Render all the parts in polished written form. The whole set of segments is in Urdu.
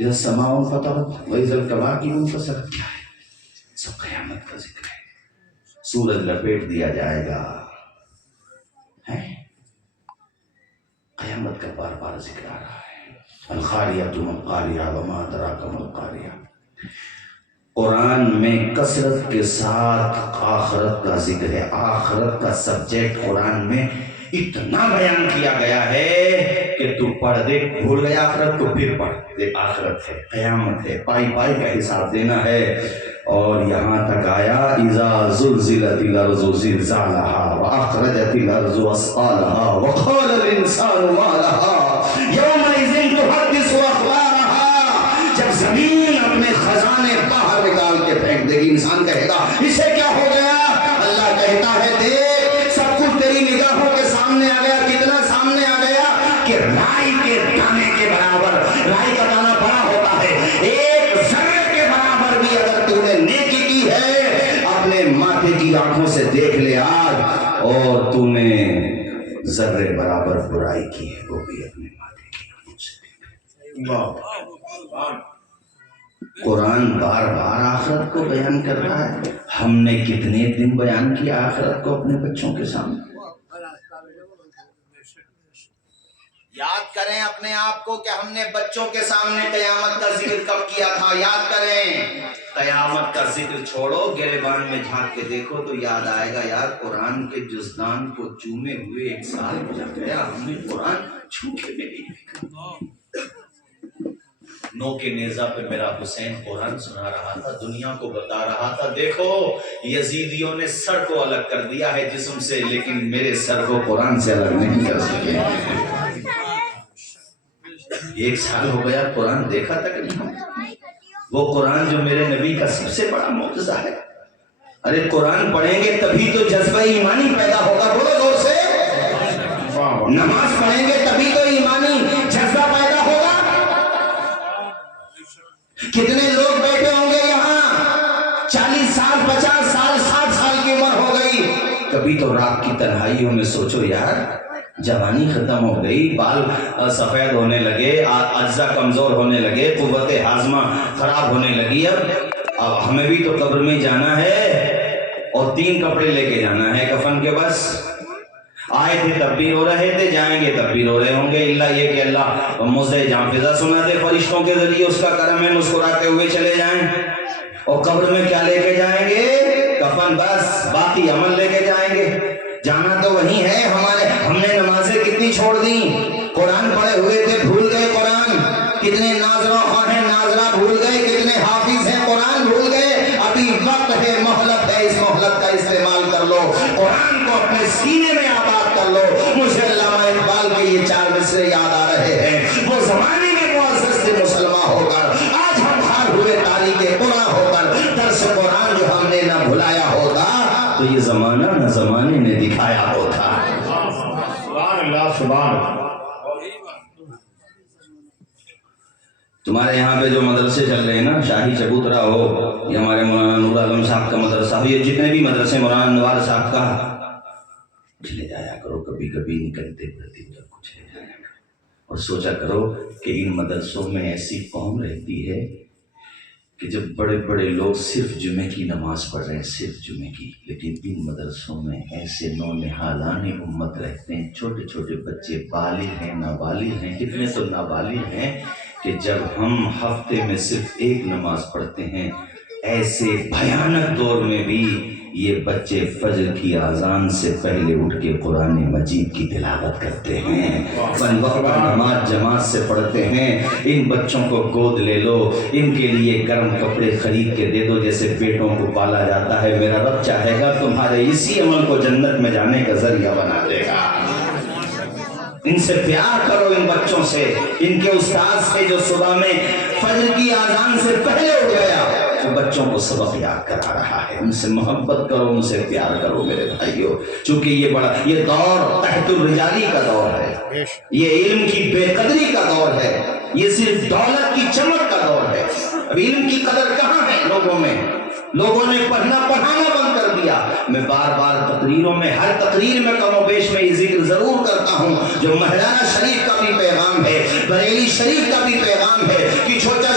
اذا السماء انفطرت واذا الكواكب انتثرت، کیا ہے؟ سب قیامت کا ذکر ہے. سورج لپیٹ دیا جائے گا، ہے قیامت کا بار بار ذکر آ رہا ہے. القاریہ ما القاریہ وما ادراک ما القاریہ. قرآن میں کثرت کے ساتھ آخرت کا ذکر ہے. آخرت کا سبجیکٹ قرآن میں اتنا بیان کیا گیا ہے کہ تو پڑھ دیکھ، بھول گیا آخرت کو پھر پڑھ دیکھ. آخرت ہے، قیامت ہے، پائی پائی کا حساب دینا ہے. اور یہاں تک آیا اذا زلزلت الارض زلزالها واخرجت الارض اثقالها وقال الانسان ما لها يومئذ تحدث اخبارها. جب زمین اپنے خزانے باہر نکال کے پھینک دے گی، انسان کہے گا اسے کیا ہو گیا؟ اللہ کہتا ہے دیکھ سب کچھ تیری نگاہوں کے سامنے آ گیا. کتنا سامنے آ گیا کہ رائی کے دانے کے برابر، رائی کا دانہ بڑا ہوتا ہے، ایک ذرے کے برابر بھی اگر تو نے نیکی کی ہے اپنے ماتھے کی آنکھوں سے دیکھ لے آج، اور تو نے ذرے برابر برائی کی ہے وہ بھی اپنے ماتھے کی آنکھوں سے دیکھ لے. قرآن بار بار آخرت کو بیان کر رہا ہے. ہم نے کتنے دن بیان کیا آخرت کو اپنے بچوں کے سامنے؟ یاد کریں اپنے آپ کو کہ ہم نے بچوں کے سامنے قیامت کا ذکر کب کیا تھا. یاد کریں. قیامت کا ذکر چھوڑو، گریبان میں جھانک کے دیکھو تو یاد آئے گا یار قرآن کے جزدان کو چومے ہوئے 1 سال گزر گیا، ہم نے قرآن چھو کے بھی نہیں دیکھا. نو کے نیزہ پہ میرا حسین قرآن سنا رہا تھا، دنیا کو بتا رہا تھا دیکھو یزیدیوں نے سر کو الگ کر دیا ہے جسم سے، لیکن میرے سر کو قرآن سے الگ نہیں کر سکے. 1 سال ہو گیا قرآن دیکھا تک نہیں. وہ قرآن جو میرے نبی کا سب سے بڑا معجزہ ہے. ارے قرآن پڑھیں گے تبھی تو جذبہ ایمانی پیدا ہوگا. بولو زور سے. نماز پڑھیں گے تبھی تو ایمانی جذبہ پیدا ہوگا. کتنے لوگ بیٹھے ہوں گے یہاں 40 سال 50 سال 60 سال کی عمر ہو گئی، کبھی تو رات کی تنہائیوں میں سوچو یار جوانی ختم ہو گئی، بال سفید ہونے لگے، اجزا کمزور ہونے لگے، قوت ہاضمہ خراب ہونے لگی. اب ہمیں بھی تو قبر میں جانا ہے اور 3 کپڑے لے کے جانا ہے کفن کے. بس آئے تھے تب بھی رو رہے تھے، جائیں گے تب بھی رو رہے ہوں گے، اللہ یہ کہ اللہ مجھے جانفزہ سنا دے فرشتوں کے ذریعے اس کا کرم ہے، مسکراتے ہوئے چلے جائیں. اور قبر میں کیا لے کے جائیں گے؟ کفن بس، باقی عمل لے کے جائیں گے. جانا تو وہی ہے. ہم نے نمازیں کتنی چھوڑ دی، قرآن پڑھے ہوئے تھے بھول گئے قرآن. کتنے ناظرہ خواہ ہیں ناظرہ بھول گئے، کتنے حافظ ہیں قرآن بھول گئے. ابھی وقت ہے، مہلت ہے، اس مہلت کا استعمال کر لو، قرآن کو اپنے سینے میں آباد کر لو. مجھے علامہ اقبال کے یہ 4 مصرے یاد آ رہے ہیں. وہ زمانے میں معزز سے مسلمان ہو کر، آج ہم حال ہوئے تاریخ قرآن ہو کر، درس قرآن جو ہم نے نہ بھلایا ہوتا تو یہ زمانہ نہ زمانے نے دکھایا ہوتا. سبحان اللہ سبحان اللہ. تمہارے یہاں پہ جو مدرسے چل رہے ہیں نا، شاہی چبوترا ہو یا ہمارے مولانا نور عالم صاحب کا مدرسہ ہو، یہ جتنے بھی مدرسے مولانا انوار صاحب کا، چلے جایا کرو کبھی کبھی، نکلتے پڑھتے ادھر کو چلے جایا کرو. اور سوچا کرو کہ ان مدرسوں میں ایسی قوم رہتی ہے کہ جب بڑے بڑے لوگ صرف جمعے کی نماز پڑھ رہے ہیں، صرف جمعے کی، لیکن ان مدرسوں میں ایسے نونہالان امت رہتے ہیں، چھوٹے چھوٹے بچے بالغ ہیں نابالغ ہیں، کتنے تو نابالغ ہیں کہ جب ہم ہفتے میں صرف 1 نماز پڑھتے ہیں، ایسے بھیانک دور میں بھی یہ بچے فجر کی اذان سے پہلے اٹھ کے قرآن مجید کی تلاوت کرتے ہیں، وقت نماز جماعت سے پڑھتے ہیں. ان بچوں کو گود لے لو، ان کے لیے گرم کپڑے خرید کے دے دو جیسے بیٹوں کو پالا جاتا ہے. میرا رب چاہے گا تمہارے اسی عمل کو جنت میں جانے کا ذریعہ بنا دے گا. ان سے پیار کرو، ان بچوں سے، ان کے استاد سے جو صبح میں فجر کی اذان سے پہلے اٹھ گیا، وہ بچوں کو سبق یاد کرا رہا ہے. ان سے محبت کرو، ان سے پیار کرو میرے بھائیو. چونکہ یہ دور تحت الرجالی کا دور ہے، یہ علم کی بے قدری کا دور ہے، یہ صرف دولت کی چمک کا دور ہے. اب علم کی قدر کہاں ہے لوگوں میں؟ لوگوں نے پڑھنا پڑھانا بند کر دیا. میں بار بار تقریروں میں، ہر تقریر میں کم و بیش میں یہ ذکر ضرور کرتا ہوں جو مہرانا شریف کا بھی پیغام ہے، بریلی شریف کا بھی پیغام ہے کہ چھوٹا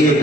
1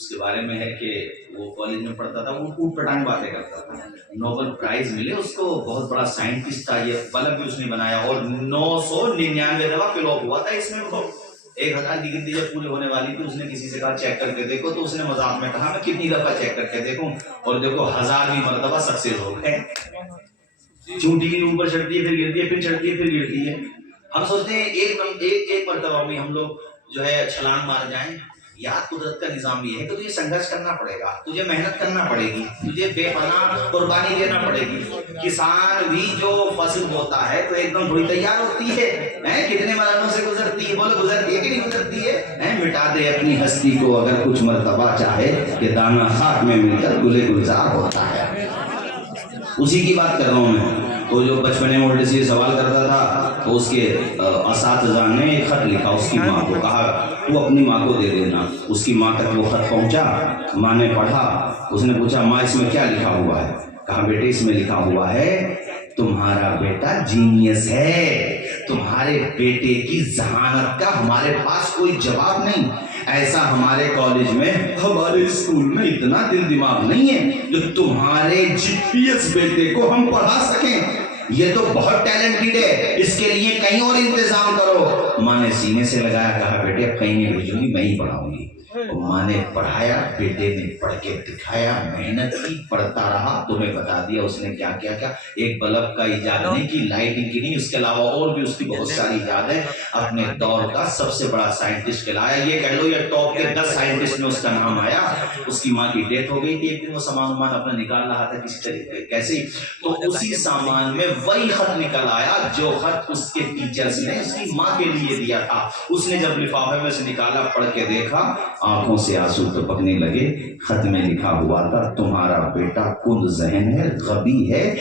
اس کے بارے میں ہے کہ وہ کالج میں پڑھتا تھا، وہ اوٹ پٹانگ باتیں کرتا تھا، نوبل پرائز ملے اس کو، بہت بڑا سائنٹسٹ تھا، یہ بلب بھی اس نے بنایا، اور 999 دفعہ فلوپ ہوا تھا اس میں، وہ 1000 کی گنتی جب پوری ہونے والی تھی، اس نے کسی سے کہا چیک کر کے دیکھو، تو اس نے مذاق میں کہا میں کتنی دفعہ چیک کر کے دیکھوں، اور دیکھو 1000ویں مرتبہ سکسیس ہو گئے۔ چونٹی بھی اوپر چڑھتی ہے پھر گرتی ہے، پھر چڑھتی ہے پھر گرتی ہے۔ ہم سوچتے ہیں ایک مرتبہ میں ہم لوگ جو ہے چھلانگ مار جائیں۔ یاد قدرت کا نظام یہ ہے کہ تجھے سنگھرش کرنا پڑے گا، تجھے محنت کرنا پڑے گی، تجھے بے پناہ قربانی دینا پڑے گی۔ کسان بھی جو فصل بوتا ہے تو ایک دم تھوڑی تیار ہوتی ہے، کتنے مرحلوں سے گزرتی ہے، بولو گزرتی ہے کہ نہیں گزرتی ہے؟ مٹا دے اپنی ہستی کو اگر کچھ مرتبہ چاہے، کہ دانا خاک میں مل کر گلے گلزار ہوتا ہے۔ اسی کی بات کر رہا ہوں میں۔ وہ جو بچپنے میں الٹے سے سوال کرتا تھا تو اس کے اساتذہ نے ایک خط لکھا اس کی ماں کو، کہا تو اپنی ماں کو دے دینا۔ اس کی ماں تک وہ خط پہنچا، ماں نے پڑھا، اس نے پوچھا ماں اس میں کیا لکھا ہوا ہے؟ کہا بیٹے اس میں لکھا ہوا ہے تمہارا بیٹا جینیس ہے، تمہارے بیٹے کی ذہانت کا ہمارے پاس کوئی جواب نہیں، ایسا ہمارے کالج میں ہمارے اسکول میں اتنا دل دماغ نہیں ہے جو تمہارے جی پی ایس بیٹے کو ہم پڑھا سکیں، یہ تو بہت ٹیلنٹڈ ہے، اس کے لیے کہیں اور انتظام کرو۔ ماں نے سینے سے لگایا، کہا بیٹے اب کہیں نہیں بھیجوں گی، میں ہی پڑھاؤں گی۔ ماں نے پڑھایا، بیٹے نے پڑھ کے دکھایا، محنت کی، پڑھتا رہا، تمہیں بتا دیا اس نے کیا کیا کیا۔ ایک بلب کا ایجاد نہیں کی، لائٹنگ کی نہیں، اس کے علاوہ اور بھی اس کی بہت ساری ایجاد ہے، اپنے دور کا سب سے بڑا سائنٹسٹ کہلایا، یہ کہہ لو یہ ٹاپ کے 10 سائنٹسٹ میں اس کا نام آیا۔ اس کی ماں کی ڈیتھ ہو گئی تھی، ایک دن وہ سامان اپنا نکال رہا تھا کسی طریقے کیسے، تو اسی سامان میں وہی خط نکل آیا جو خط اس کے ٹیچرز نے اس کی ماں کے لیے دیا تھا۔ اس نے جب لفافے میں سے نکالا، پڑھ کے دیکھا، آنکھوں سے آنسو ٹپکنے لگے۔ خط میں لکھا ہوا تھا تمہارا بیٹا کند ذہن ہے، غبی ہے،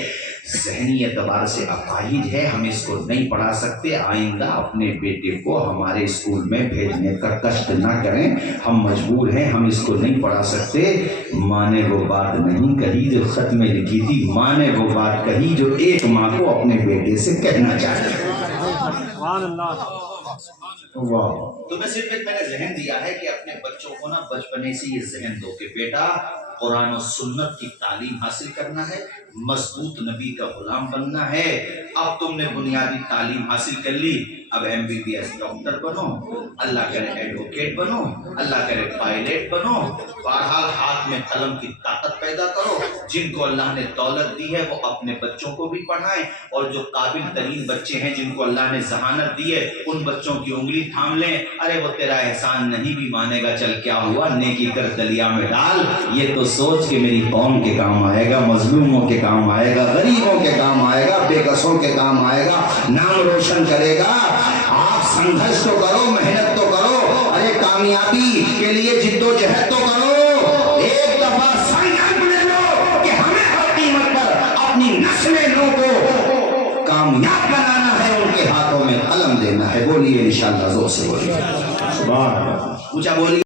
ذہنی اعتبار سے اپاہج ہے، ہم اس کو نہیں پڑھا سکتے، آئندہ اپنے بیٹے کو ہمارے اسکول میں بھیجنے کا کشٹ نہ کریں، ہم مجبور ہیں، ہم اس کو نہیں پڑھا سکتے۔ ماں نے وہ بات نہیں کہی جو خط میں لکھی تھی، ماں نے وہ بات کہی جو ایک ماں کو اپنے بیٹے سے کہنا چاہیے۔ تمہیں صرف ایک میں نے ذہن دیا ہے کہ اپنے بچوں کو نا بچپنے سے یہ ذہن دو کہ بیٹا قرآن و سنت کی تعلیم حاصل کرنا ہے، مضبوط نبی کا غلام بننا ہے۔ اب تم نے بنیادی تعلیم حاصل کر لی، اب MBBS ڈاکٹر بنو، اللہ کرے ایڈوکیٹ بنو، اللہ کرے پائلٹ بنو، بہرحال ہاتھ میں قلم کی طاقت پیدا کرو۔ جن کو اللہ نے دولت دی ہے وہ اپنے بچوں کو بھی پڑھائیں، اور جو قابل ترین بچے ہیں جن کو اللہ نے ذہانت دی ہے ان بچوں کی انگلی تھام لیں، ارے وہ تیرا احسان نہیں بھی مانے گا، چل کیا ہوا، نیکی کر دریا میں ڈال، یہ تو سوچ کے میری قوم کے کام آئے گا، مظلوموں کے کام آئے گا، غریبوں کے کام آئے گا، بے کسوں کے کام آئے گا، نام روشن کرے گا۔ آپ سنگھرش تو کرو، محنت تو کرو، ارے کامیابی کے لیے جد و جہد تو کرو، ایک دفعہ سنکلپ لے لو کہ ہمیں ہر قیمت پر اپنی نسل نو کو کامیاب بنانا ہے، ان کے ہاتھوں میں قلم دینا ہے۔ بولیے انشاءاللہ، زور سے بولیے، اونچا بولیے۔